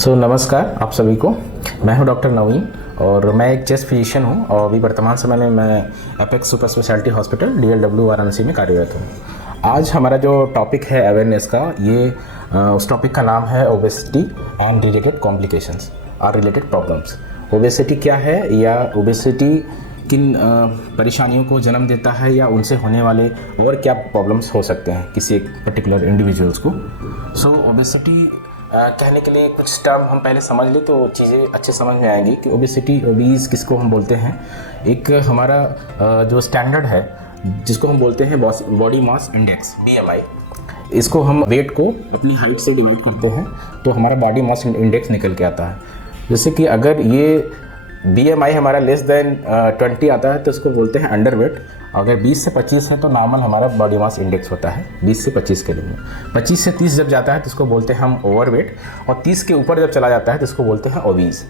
नमस्कार आप सभी को। मैं हूं डॉक्टर नवीन और मैं एक चेस्ट फिजिशियन हूं और अभी वर्तमान समय में मैं apex super speciality hospital DLW Varanasi में कार्यरत हूं। आज हमारा जो टॉपिक है अवेयरनेस का, ये उस टॉपिक का नाम है ओबेसिटी एंड रिलेटेड कॉम्प्लिकेशंस और रिलेटेड प्रॉब्लम्स। ओबेसिटी क्या है या ओबेसिटी किन परेशानियों को जन्म देता है या उनसे होने वाले और क्या प्रॉब्लम्स हो सकते हैं किसी एक पर्टिकुलर इंडिविजुअल्स को। ओबेसिटी कहने के लिए कुछ टर्म हम पहले समझ लें तो चीज़ें अच्छे समझ में आएंगी कि ओबेसिटी ओबीज किसको हम बोलते हैं। एक हमारा जो स्टैंडर्ड है जिसको हम बोलते हैं बॉडी मास इंडेक्स BMI, इसको हम वेट को अपनी हाइट से डिवाइड करते हैं तो हमारा बॉडी मास इंडेक्स निकल के आता है। जैसे कि अगर ये BMI हमारा लेस देन 20 आता है तो इसको बोलते हैं अंडर वेट। अगर 20 से 25 है तो नॉर्मल हमारा बॉडी मास इंडेक्स होता है 20 से 25 के लिए। 25 से 30 जब जाता है तो इसको बोलते हैं हम ओवरवेट और 30 के ऊपर जब चला जाता है तो इसको बोलते हैं ओबीज।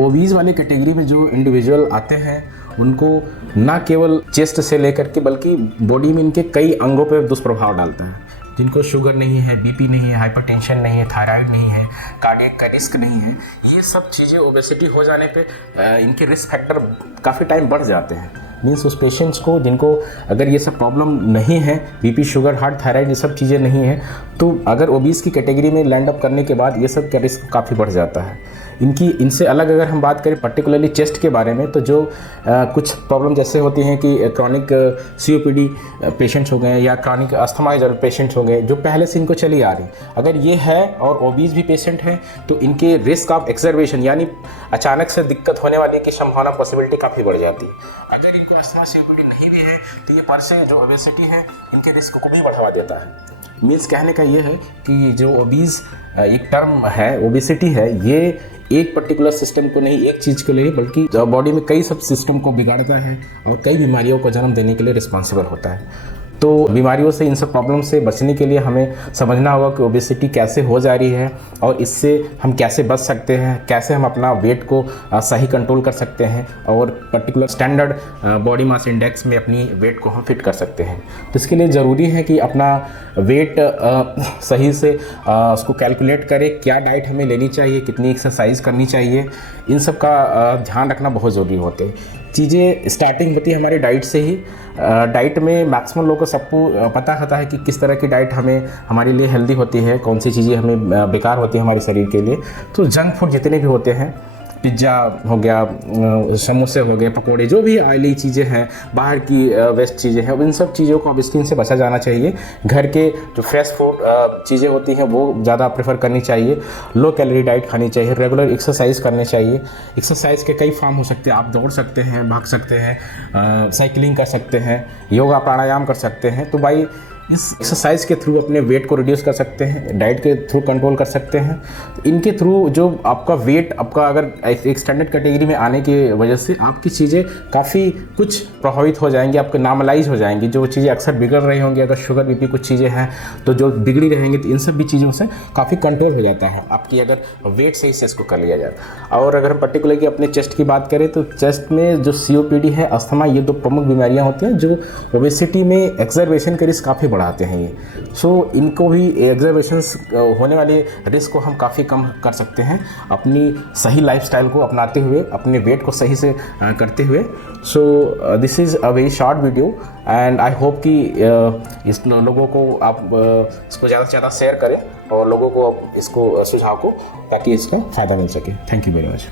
ओबीज वाली कैटेगरी में जो इंडिविजुअल आते हैं उनको ना केवल चेस्ट से लेकर के बल्कि बॉडी में इनके कई अंगों पर दुष्प्रभाव डालता है। जिनको शुगर नहीं है, BP नहीं है, हाइपरटेंशन नहीं है, थायराइड नहीं है, कार्डियक का रिस्क नहीं है, ये सब चीज़ें ओबेसिटी हो जाने पे इनके रिस्क फैक्टर काफ़ी टाइम बढ़ जाते हैं। मीन्स उस पेशेंट्स को जिनको अगर ये सब प्रॉब्लम नहीं है, BP, शुगर, हार्ट, थायराइड ये सब चीज़ें नहीं है, तो अगर ओबीज की कैटेगरी में लैंड अप करने के बाद ये सब का रिस्क काफ़ी बढ़ जाता है। इनसे अलग अगर हम बात करें पर्टिकुलरली चेस्ट के बारे में तो जो कुछ प्रॉब्लम जैसे होती हैं कि क्रॉनिक COPD पेशेंट्स हो गए या क्रॉनिक अस्थमा पेशेंट्स हो गए जो पहले से इनको चली आ रही, अगर ये है और ओबीज भी पेशेंट हैं तो इनके रिस्क ऑफ एक्सर्वेशन यानी अचानक से दिक्कत होने वाली की संभावना पॉसिबिलिटी काफ़ी बढ़ जाती है। अगर इनको अस्थमा COPD नहीं भी है तो ये पर से जो ओबेसिटी है इनके रिस्क को भी बढ़ावा देता है। मीन्स कहने का ये है कि जो ओबीज एक टर्म है, ओबेसिटी है, ये एक पर्टिकुलर सिस्टम को नहीं, एक चीज़ को नहीं बल्कि बॉडी में कई सब सिस्टम को बिगाड़ता है और कई बीमारियों को जन्म देने के लिए रिस्पॉन्सिबल होता है। तो बीमारियों से, इन सब प्रॉब्लम से बचने के लिए हमें समझना होगा कि ओबेसिटी कैसे हो जा रही है और इससे हम कैसे बच सकते हैं, कैसे हम अपना वेट को सही कंट्रोल कर सकते हैं और particular standard body mass index में अपनी वेट को हम फिट कर सकते हैं। तो इसके लिए ज़रूरी है कि अपना वेट सही से उसको कैलकुलेट करें, क्या डाइट हमें लेनी चाहिए, कितनी एक्सरसाइज करनी चाहिए, इन सब का ध्यान रखना बहुत ज़रूरी होते हैं। चीज़ें स्टार्टिंग होती है हमारी डाइट से ही। डाइट में मैक्सिमम लोगों को सबको पता होता है कि किस तरह की डाइट हमारे लिए हेल्दी होती है, कौन सी चीज़ें हमें बेकार होती है हमारे शरीर के लिए। तो जंक फूड जितने भी होते हैं, पिज्ज़ा हो गया, समोसे हो गए, पकोड़े, जो भी ऑयली चीज़ें हैं, बाहर की वेस्ट चीज़ें हैं, इन सब चीज़ों को अब स्किन से बचा जाना चाहिए। घर के जो फ्रेश फूड चीज़ें होती हैं वो ज़्यादा प्रेफर करनी चाहिए। लो कैलोरी डाइट खानी चाहिए। रेगुलर एक्सरसाइज करनी चाहिए। एक्सरसाइज के कई फॉर्म हो सकते हैं। आप दौड़ सकते हैं, भाग सकते हैं, साइकिलिंग कर सकते हैं, योगा प्राणायाम कर सकते हैं। तो भाई इस एक्सरसाइज के थ्रू अपने वेट को रिड्यूस कर सकते हैं, डाइट के थ्रू कंट्रोल कर सकते हैं। इनके थ्रू जो आपका वेट आपका अगर एक स्टैंडर्ड कैटेगरी में आने की वजह से आपकी चीज़ें काफ़ी कुछ प्रभावित हो जाएंगी, आपके नॉर्मलाइज हो जाएंगी। जो चीज़ें अक्सर बिगड़ रही होंगी, अगर शुगर BP कुछ चीज़ें हैं तो जो बिगड़ी रहेंगी, तो इन सब भी चीज़ों से काफ़ी कंट्रोल हो जाता है आपकी, अगर वेट सही से इसको कर लिया जाए। और अगर हम पर्टिकुलरली अपने चेस्ट की बात करें तो चेस्ट में जो COPD है, अस्थमा, ये दो प्रमुख बीमारियाँ होती हैं जो ओबेसिटी में एक्सर्वेशन का रिस्क काफ़ी बढ़ाते हैं ये। इनको भी एक्सर्वेशंस होने वाले रिस्क को हम काफ़ी कम कर सकते हैं अपनी सही लाइफस्टाइल को अपनाते हुए, अपने वेट को सही से करते हुए। This is a very short video and I hope कि इस लोगों को आप इसको ज़्यादा से ज़्यादा शेयर करें और लोगों को इसको सुझाव को, ताकि इसका फ़ायदा मिल सके। Thank you very much.